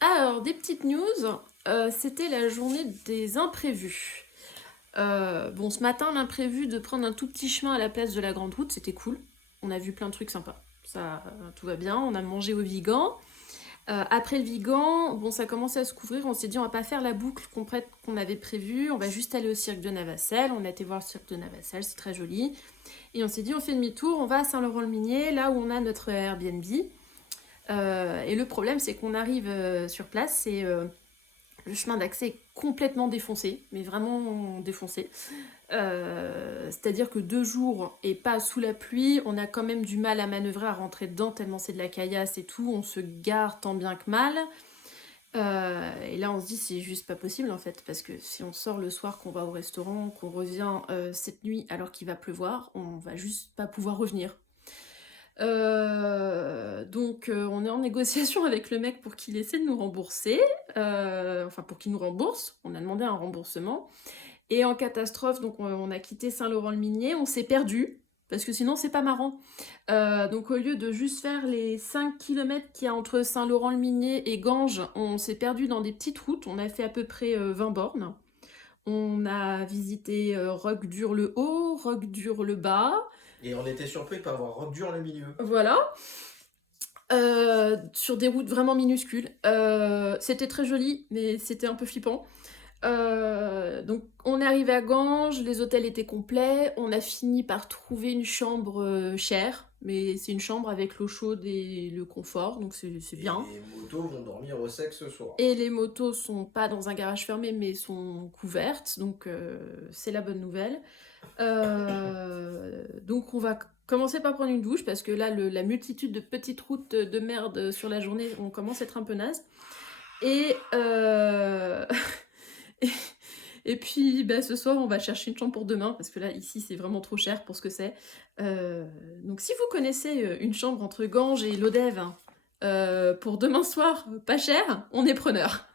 Alors, des petites news, c'était la journée des imprévus. Bon, ce matin, l'imprévu de prendre un tout petit chemin à la place de la grande route, c'était cool. On a vu plein de trucs sympas. Ça, tout va bien. On a mangé au Vigan. Après le Vigan, bon, ça commençait à se couvrir. On s'est dit, on va pas faire la boucle complète qu'on avait prévue. On va juste aller au cirque de Navassel. On a été voir le cirque de Navassel, c'est très joli. Et on s'est dit, on fait demi-tour, on va à Saint-Laurent-le-Minier, là où on a notre Airbnb. Et le problème, c'est qu'on arrive sur place, c'est le chemin d'accès est complètement défoncé, mais vraiment défoncé. C'est-à-dire que 2 jours et pas sous la pluie, on a quand même du mal à manœuvrer, à rentrer dedans, tellement c'est de la caillasse et tout, on se gare tant bien que mal. Et là on se dit c'est juste pas possible en fait, parce que si on sort le soir, qu'on va au restaurant, qu'on revient cette nuit alors qu'il va pleuvoir, on va juste pas pouvoir revenir. Donc on est en négociation avec le mec pour qu'il essaie de nous rembourser, enfin pour qu'il nous rembourse, on a demandé un remboursement. Et en catastrophe, donc on a quitté Saint-Laurent-le-Minier, on s'est perdu, parce que sinon c'est pas marrant. Donc au lieu de juste faire les 5 kilomètres qu'il y a entre Saint-Laurent-le-Minier et Ganges, on s'est perdu dans des petites routes, on a fait à peu près 20 bornes. On a visité Roque-Dur-le-Haut, Roque-Dur-le-Bas, Et on était surpris de pas avoir Rock dur le milieu. voilà. Sur des routes vraiment minuscules. C'était très joli, mais c'était un peu flippant. Donc on est arrivé à Ganges, les hôtels étaient complets, on a fini par trouver une chambre chère, mais c'est une chambre avec l'eau chaude et le confort, donc c'est Et bien. les motos vont dormir au sec ce soir. Et les motos sont pas dans un garage fermé, mais sont couvertes, donc c'est la bonne nouvelle. Donc on va commencer par prendre une douche, parce que là, la multitude de petites routes de merde sur la journée, on commence à être un peu naze. Et, et, et puis bah, ce soir, on va chercher une chambre pour demain, parce que là, ici, c'est vraiment trop cher pour ce que c'est. Donc si vous connaissez une chambre entre Ganges et Lodève, pour demain soir, pas cher, on est preneur.